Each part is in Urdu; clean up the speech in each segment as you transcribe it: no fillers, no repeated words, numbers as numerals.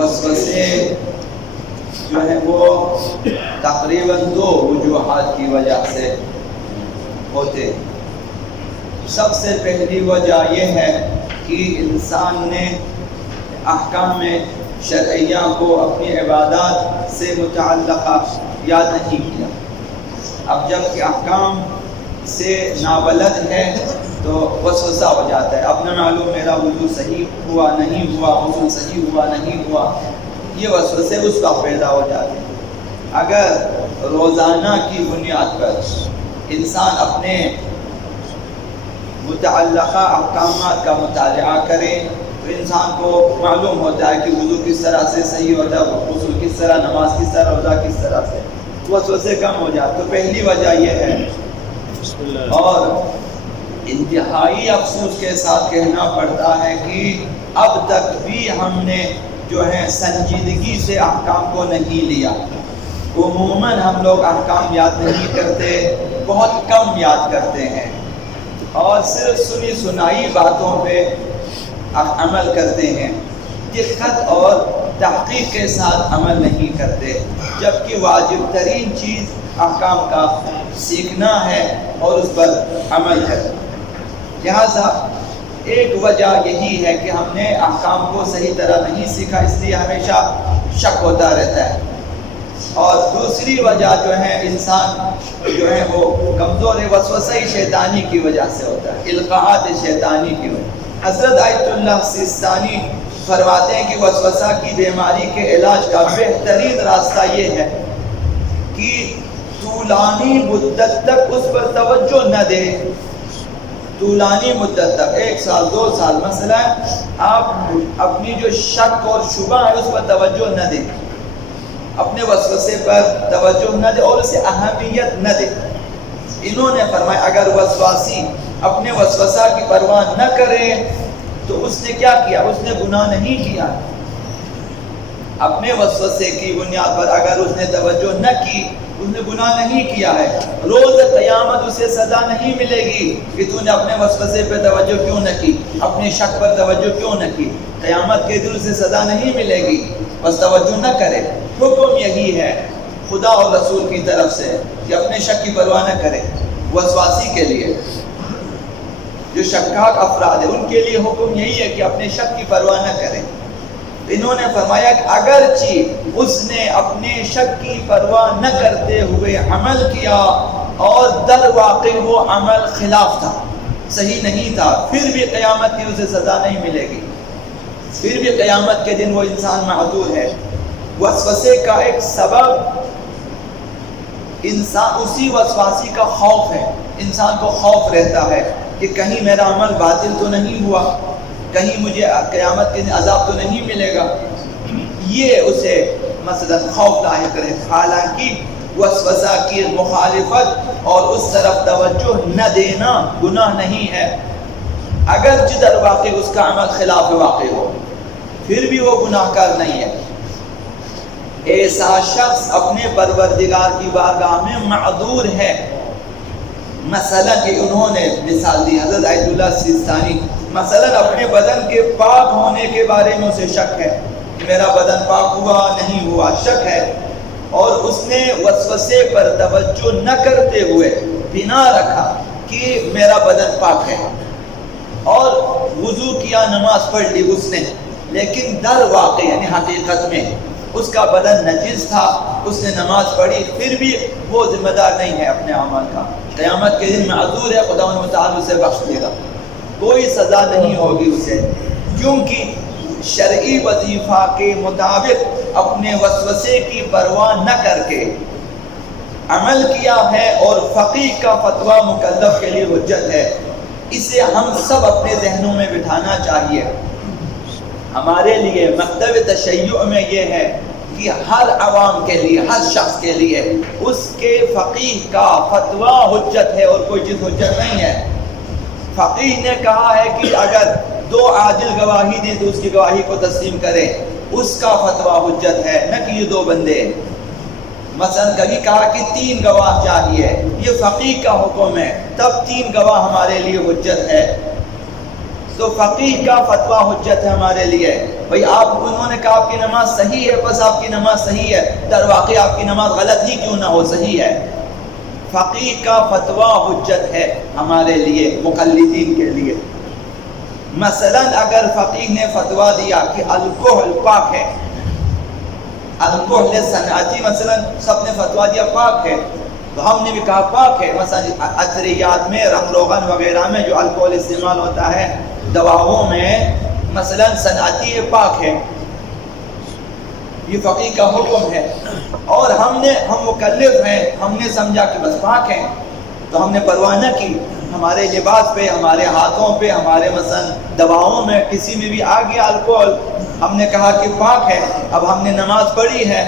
وسوسے جو ہے وہ تقریباً 2 وجوہات کی وجہ سے ہوتے۔ سب سے پہلی وجہ یہ ہے کہ انسان نے احکام شرعیہ کو اپنی عبادات سے متعلقہ یاد نہیں کیا۔ اب جب کہ احکام سے نابلد ہے تو وسوسہ ہو جاتا ہے، اب نہ معلوم میرا وضو صحیح ہوا نہیں ہوا، غسل صحیح ہوا نہیں ہوا، یہ وسوسے اس وقت پیدا ہو جاتے ہیں۔ اگر روزانہ کی بنیاد پر انسان اپنے متعلقہ احکامات کا مطالعہ کرے تو انسان کو معلوم ہوتا ہے کہ وضو کس طرح سے صحیح ہوتا ہے، غسل کس طرح، نماز کس طرح، روزہ کس طرح سے، وسوسے کم ہو جاتے۔ تو پہلی وجہ یہ ہے، اور انتہائی افسوس کے ساتھ کہنا پڑتا ہے کہ اب تک بھی ہم نے جو ہے سنجیدگی سے احکام کو نہیں لیا۔ عموماً ہم لوگ احکام یاد نہیں کرتے، بہت کم یاد کرتے ہیں، اور صرف سنی سنائی باتوں پہ عمل کرتے ہیں، دقت اور تحقیق کے ساتھ عمل نہیں کرتے، جبکہ واجب ترین چیز احکام کا سیکھنا ہے اور اس پر عمل کرنا۔ لہذا ایک وجہ یہی ہے کہ ہم نے احکام کو صحیح طرح نہیں سیکھا، اس لیے ہمیشہ شک ہوتا رہتا ہے۔ اور دوسری وجہ جو ہے انسان جو ہے وہ کمزور ہے، وسوسہ شیطانی کی وجہ سے ہوتا ہے، القاعات شیطانی کی وجہ۔ حضرت آیت اللہ سیستانی فرماتے ہیں کہ وسوسہ کی بیماری کے علاج کا بہترین راستہ یہ ہے کہ طولانی مدت تک اس پر توجہ نہ دے، طولانی مدت تک 1 سال 2 سال، مثلا آپ اپنی جو شک اور شبہ ہے اس پر توجہ نہ دیں، اپنے وسوسے پر توجہ نہ دے اور اسے اہمیت نہ دے۔ انہوں نے فرمایا اگر وسواسی اپنے وسوسہ کی پرواہ نہ کرے تو اس نے کیا کیا؟ اس نے گناہ نہیں کیا۔ اپنے وسوسے کی بنیاد پر اگر اس نے توجہ نہ کی، اس نے گناہ نہیں کیا ہے۔ روز قیامت اسے سزا نہیں ملے گی کہ تو نے اپنے وسوسے پہ توجہ کیوں نہ کی، اپنے شک پر توجہ کیوں نہ کی۔ قیامت کے دن اسے سزا نہیں ملے گی، بس توجہ نہ کرے۔ حکم یہی ہے خدا اور رسول کی طرف سے کہ اپنے شک کی پرواہ نہ کرے۔ وسواسی کے لیے، جو شکاک افراد ہیں ان کے لیے حکم یہی ہے کہ اپنے شک کی پرواہ نہ کریں۔ انہوں نے فرمایا کہ اگرچہ اس نے اپنے شک کی پرواہ نہ کرتے ہوئے عمل کیا اور در واقع وہ عمل خلاف تھا، صحیح نہیں تھا، پھر بھی قیامت کی اسے سزا نہیں ملے گی، پھر بھی قیامت کے دن وہ انسان معذور ہے۔ وسوسے کا ایک سبب انسان اسی وسواسی کا خوف ہے، انسان کو خوف رہتا ہے کہ کہیں میرا عمل باطل تو نہیں ہوا، کہیں مجھے قیامت کے دن عذاب تو نہیں ملے گا، یہ اسے مثلا خوف لاحق رہے۔ حالانکہ وسوسہ کی مخالفت اور اس طرف توجہ نہ دینا گناہ نہیں ہے، اگر جدر واقع اس کا عمل خلاف واقع ہو پھر بھی وہ گناہ کار نہیں ہے۔ ایسا شخص اپنے پروردگار کی بارگاہ میں معذور ہے۔ مثلا کہ انہوں نے مثال دی حضرت آیت اللہ سیستانی، مثلا اپنے بدن کے پاک ہونے کے بارے میں اسے شک ہے کہ میرا بدن پاک ہوا نہیں ہوا، شک ہے، اور اس نے وسوسے پر توجہ نہ کرتے ہوئے بنا رکھا کہ میرا بدن پاک ہے، اور وضو کیا، نماز پڑھ لی اس نے، لیکن در واقع یعنی حقیقت میں اس کا بدن نجس تھا، اس نے نماز پڑھی، پھر بھی وہ ذمہ دار نہیں ہے اپنے عمل کا، قیامت کے دن معذور ہے، خدا و تعالی اسے بخش دے گا، کوئی سزا نہیں ہوگی اسے، کیونکہ شرعی وظیفہ کے مطابق اپنے وسوسے کی پرواہ نہ کر کے عمل کیا ہے، اور فقیہ کا فتویٰ مکلف کے لیے حجت ہے۔ اسے ہم سب اپنے ذہنوں میں بٹھانا چاہیے۔ ہمارے لیے مکتب تشیع میں یہ ہے کہ ہر عوام کے لیے، ہر شخص کے لیے اس کے فقیہ کا فتویٰ حجت ہے، اور کوئی چیز حجت نہیں ہے۔ فقیہ نے کہا ہے کہ اگر 2 عادل گواہی دیں تو اس کی گواہی کو تسلیم کریں، اس کا فتویٰ حجت ہے، نہ کہ یہ 2 بندے۔ مثلا کبھی کہا کہ 3 گواہ چاہیے، یہ فقیہ کا حکم ہے، تب 3 گواہ ہمارے لیے حجت ہے۔ تو فقیہ کا فتویٰ حجت ہے ہمارے لیے. بھئی انہوں نے کہا آپ کی نماز صحیح ہے، بس آپ کی نماز صحیح ہے، در واقع آپ کی نماز غلط ہی کیوں نہ ہو، صحیح ہے. فقیہ کا فتویٰ حجت ہے ہمارے لیے، مقلدین کے لیے. مثلا اگر فقیہ نے فتویٰ دیا کہ الکحل پاک ہے، الکحل صنعتی مثلا سب نے فتویٰ دیا پاک ہے، تو ہم نے بھی کہا پاک ہے. مثلا عطریات میں، رنگ روغن وغیرہ میں جو الکحل استعمال ہوتا ہے، دواؤں میں مثلا صنعتی پاک ہے، یہ فقیہ کا حکم ہے. اور ہم مکلف ہیں، ہم نے سمجھا کہ بس پاک ہے، تو ہم نے پرواہ نہ کی. ہمارے لباس پہ، ہمارے ہاتھوں پہ، ہمارے مثلا دواؤں میں کسی میں بھی آ گیا الکحل، ہم نے کہا کہ پاک ہے. اب ہم نے نماز پڑھی ہے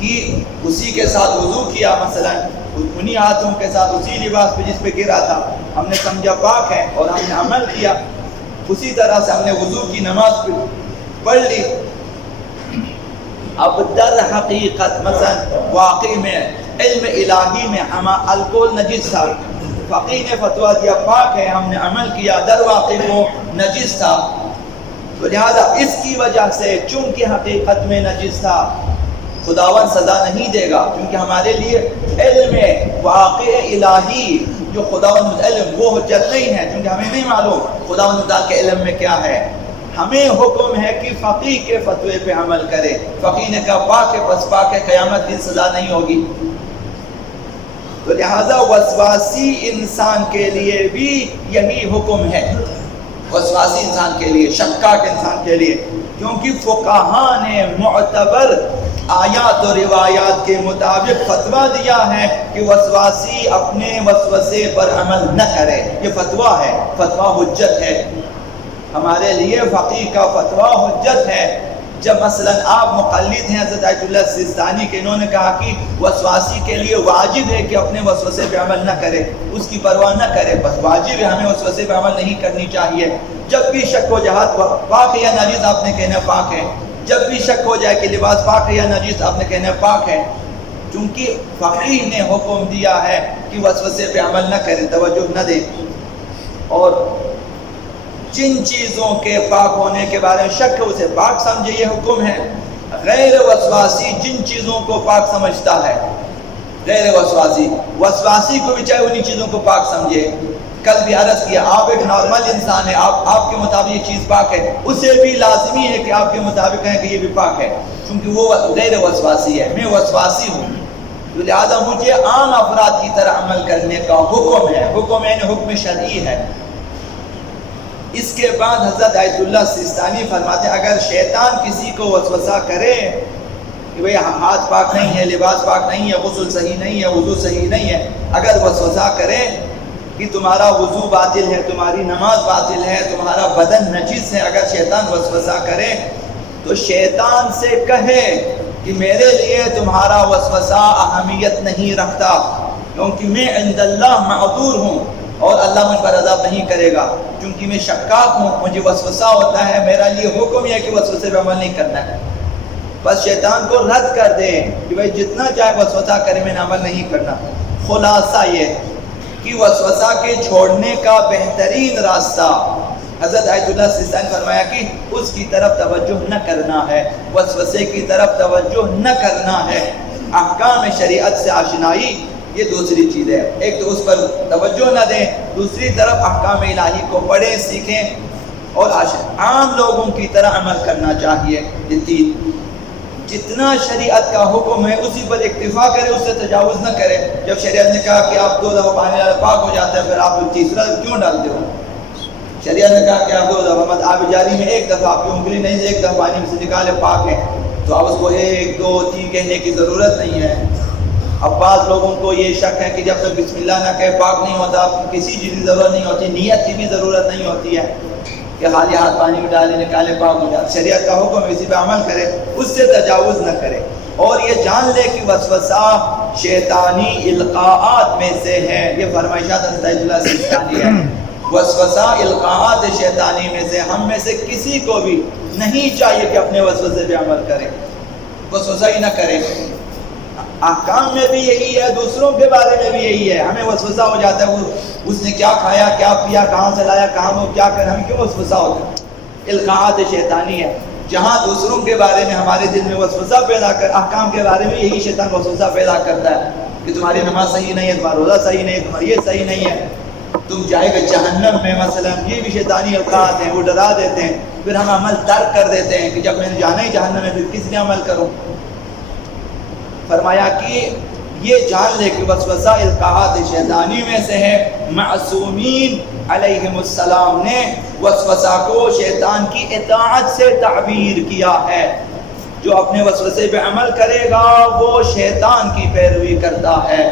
کہ اسی کے ساتھ وضو کیا، مثلا انہی ہاتھوں کے ساتھ اسی لباس پہ جس پہ گرا تھا، ہم نے سمجھا پاک ہے اور ہم نے عمل کیا. اسی طرح سے ہم نے وضو کی، نماز پڑھ لی. اب در حقیقت مثلا واقع میں، علم الہی میں الکحل نجس تھا، فقیہ نے فتویٰ دیا پاک ہے، ہم نے عمل کیا، در واقع وہ نجس تھا. تو لہذا اس کی وجہ سے چونکہ حقیقت میں نجس تھا، خداوند سزا نہیں دے گا، کیونکہ ہمارے لیے علم واقع الہی جو خداوند علم وہ حجت نہیں ہے، کیونکہ ہمیں نہیں معلوم خداوند تعالیٰ کے علم میں کیا ہے. ہمیں حکم ہے کہ فقیہ کے فتوے پہ عمل کرے. فقیہ نے کہا پاک ہے، پس پاک ہے، قیامت کی سزا نہیں ہوگی. تو لہذا وسواسی انسان کے لیے بھی یہی حکم ہے، وسواسی انسان کے لیے، شکاک انسان کے لیے، کیونکہ فقہاء نے معتبر آیات و روایات کے مطابق فتویٰ دیا ہے کہ وسواسی اپنے وسوسے پر عمل نہ کرے. یہ فتویٰ ہے، فتویٰ حجت ہے ہمارے لیے. فقیہ کا فتویٰ حجت ہے. جب مثلا آپ مقلد ہیں حضرت آیت اللہ سیستانی کے، انہوں نے کہا کہ وسواسی کے لیے واجب ہے کہ اپنے وسوسے پہ عمل نہ کرے، اس کی پرواہ نہ کرے، بس واجب ہے، ہمیں وسوسے پہ عمل نہیں کرنی چاہیے. جب بھی شک ہو جہاد پاک ہے یا نجس، آپ نے کہنا پاک ہے. جب بھی شک ہو جائے کہ لباس پاک ہے یا نجس، آپ نے کہنا پاک ہے. چونکہ فقیہ نے حکم دیا ہے کہ وسوسے پہ عمل نہ کریں، توجہ نہ دیں. اور جن چیزوں کے پاک ہونے کے بارے میں شک ہے اسے پاک سمجھے، یہ حکم ہے. غیر وسواسی جن چیزوں کو پاک سمجھتا ہے، غیر وسواسی کو بھی چاہے انہی چیزوں کو پاک سمجھے. کل بھی عرض کیا، آپ ایک نارمل انسان ہے، آپ کے مطابق یہ چیز پاک ہے، اسے بھی لازمی ہے کہ آپ کے مطابق کہیں کہ یہ بھی پاک ہے، کیونکہ وہ غیر وسواسی ہے، میں وسواسی ہوں. تو لہذا مجھے عام افراد کی طرح عمل کرنے کا حکم ہے. حکم یعنی حکم شرعی ہے. اس کے بعد حضرت آیت اللہ سیستانی فرماتے ہیں اگر شیطان کسی کو وسوسہ کرے کہ بھئی ہاتھ پاک نہیں ہے، لباس پاک نہیں ہے، غسل صحیح نہیں ہے، وضو صحیح نہیں ہے، اگر وسوسہ کرے کہ تمہارا وضو باطل ہے، تمہاری نماز باطل ہے، تمہارا بدن نجس ہے، اگر شیطان وسوسہ کرے تو شیطان سے کہے کہ میرے لیے تمہارا وسوسہ اہمیت نہیں رکھتا، کیونکہ میں عند اللہ معذور ہوں اور اللہ مجھ پر عذاب نہیں کرے گا، کیونکہ میں شکاک ہوں، مجھے وسوسہ ہوتا ہے، میرا لیے حکم یہ ہے کہ وسوسے پہ عمل نہیں کرنا ہے. بس شیطان کو رد کر دے کہ بھائی جتنا چاہے وسوسہ کرے، میں نے عمل نہیں کرنا. خلاصہ یہ کہ وسوسہ کے چھوڑنے کا بہترین راستہ حضرت آیت اللہ سیستانی نے فرمایا کہ اس کی طرف توجہ نہ کرنا ہے، وسوسے کی طرف توجہ نہ کرنا ہے. احکام شریعت سے آشنائی یہ دوسری چیز ہے. ایک تو اس پر توجہ نہ دیں، دوسری طرف احکام الہی کو پڑھیں، سیکھیں اور عام لوگوں کی طرح عمل کرنا چاہیے. جتنا شریعت کا حکم ہے اسی پر اکتفا کرے، اس سے تجاوز نہ کرے. جب شریعت نے کہا کہ آپ 2 دفعہ پانی ڈالیں پاک ہو جاتا ہے، پھر آپ تیسرا کیوں ڈالتے ہو؟ شریعت نے کہا کہ آپ 2 دفعہ مت، آب جاری میں 1 دفعہ آپ کی انگلی نہیں سے 1 دفعہ پانی میں سے نکالے پاک ہے، تو آپ اس کو 1 2 3 کہنے کی ضرورت نہیں ہے. اب بعض لوگوں کو یہ شک ہے کہ جب تک بسم اللہ نہ کہے پاک نہیں ہوتا، آپ کی کسی چیز کی ضرورت نہیں ہوتی، نیت کی بھی ضرورت نہیں ہوتی ہے کہ خالی ہاتھ پانی میں ڈالے نکالے پاک ہو جاتا. شریعت کا حکم اسی پہ عمل کرے، اس سے تجاوز نہ کرے. اور یہ جان لے کہ وسوسہ شیطانی القاعات میں سے ہے. یہ فرمائشات حضرت اللہ سیستانی ہے. وسوسہ القاعات شیطانی میں سے، ہم میں سے کسی کو بھی نہیں چاہیے کہ اپنے وسوسے پہ عمل کرے، وسوسہ ہی نہ کرے. احکام میں بھی یہی ہے، دوسروں کے بارے میں بھی یہی ہے. ہمیں وسوسہ ہو جاتا ہے وہ اس نے کیا کھایا، کیا پیا، کہاں سے لایا، کہاں وہ کیا کر، ہمیں کیوں وسوسہ ہوتا ہے؟ القاعات شیطانی ہے. جہاں دوسروں کے بارے میں ہمارے دل میں وسوسہ پیدا کر، احکام کے بارے میں یہی شیطان وسوسہ پیدا کرتا ہے کہ تمہاری نماز صحیح نہیں ہے، تمہارا روزہ صحیح نہیں ہے، تمہاری یہ صحیح نہیں ہے، تم جائے گا جہنم میں مثلا. یہ بھی شیطانی القاعات ہیں، وہ ڈرا دیتے ہیں. پھر ہم عمل ترک کر دیتے ہیں کہ جب میں نے جانا ہی جہنم میں پھر کس لیے عمل کروں. فرمایا کہ یہ جان لے کہ وسوسہ القاعات شیطانی میں سے ہے. معصومین علیہم السلام نے وسوسہ کو شیطان کی اطاعت سے تعبیر کیا ہے. جو اپنے وسوسے پہ عمل کرے گا وہ شیطان کی پیروی کرتا ہے.